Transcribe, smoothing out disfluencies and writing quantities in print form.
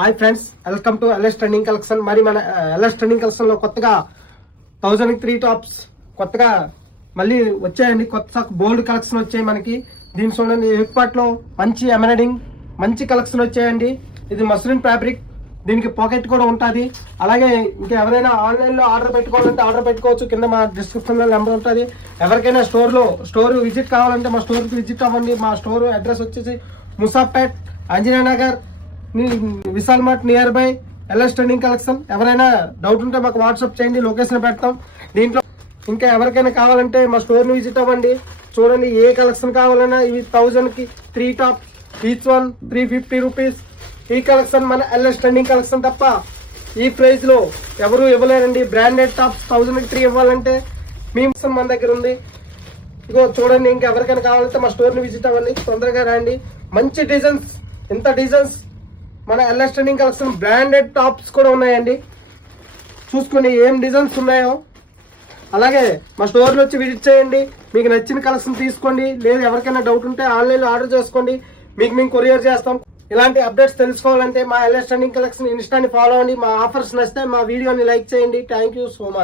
Hi friends, welcome to LS trending collection. మరి మన LS trending కలెక్షన్లో కొత్తగా 1003 టాప్స్ కొత్తగా మళ్ళీ వచ్చాయండి. కొత్త బోల్డ్ కలెక్షన్ వచ్చాయి మనకి. దీని చూడండి, ఎక్పాట్లో మంచి ఎమరడింగ్ మంచి కలెక్షన్ వచ్చాయండి. ఇది మస్లిన్ ఫ్యాబ్రిక్, దీనికి పాకెట్ కూడా ఉంటుంది. అలాగే ఇంకా ఎవరైనా ఆన్లైన్లో ఆర్డర్ పెట్టుకోవాలంటే ఆర్డర్ పెట్టుకోవచ్చు. కింద మా డిస్క్రిప్షన్లో నెంబర్ ఉంటుంది. ఎవరికైనా స్టోర్ విజిట్ కావాలంటే మా స్టోర్కి విజిట్ అవ్వండి. మా స్టోర్ అడ్రస్ వచ్చేసి Moosapet, Anjana Nagar, Vishal Mart near by LS trending collection. ఎవరైనా డౌట్ ఉంటే మాకు వాట్సాప్ చేయండి, లొకేషన్ పెడతాం. దీంట్లో ఇంకా ఎవరికైనా కావాలంటే మా స్టోర్ని విజిట్ అవ్వండి. చూడండి, ఏ కలెక్షన్ కావాలన్నా ఇవి 1000కి 3 టాప్, ఈచ్ వన్ 350 రూపీస్. ఈ కలెక్షన్ మన ఎల్ఎస్ ట్రెండింగ్ కలెక్షన్ తప్ప ఈ ప్రైస్లో ఎవరు ఇవ్వలేరండి. బ్రాండెడ్ టాప్స్ 1000కి 3 ఇవ్వాలంటే మేము మన దగ్గర ఉంది. ఇగో చూడండి, ఇంకా ఎవరికైనా కావాలంటే మా స్టోర్ని విజిట్ అవ్వండి, తొందరగా రండి. మంచి డిజైన్స్, ఇంత డిజైన్స్ మన LS trending collection. Branded tops కూడా ఉన్నాయండి, చూసుకొని ఏం డిజైన్స్ ఉన్నాయో. అలాగే మా స్టోర్లో వచ్చి విజిట్ చేయండి, మీకు నచ్చిన కలెక్షన్ తీసుకోండి. లేదు ఎవరికైనా డౌట్ ఉంటే ఆన్లైన్లో ఆర్డర్ చేసుకోండి, మీకు మేము కొరియర్ చేస్తాం. ఇలాంటి అప్డేట్స్ తెలుసుకోవాలంటే మా ఎల్ఎస్ ట్రెండింగ్ కలెక్షన్ ఇన్స్టాని ఫాలో అవ్వండి. మా ఆఫర్స్ నచ్చితే మా వీడియోని లైక్ చేయండి. Thank you so much.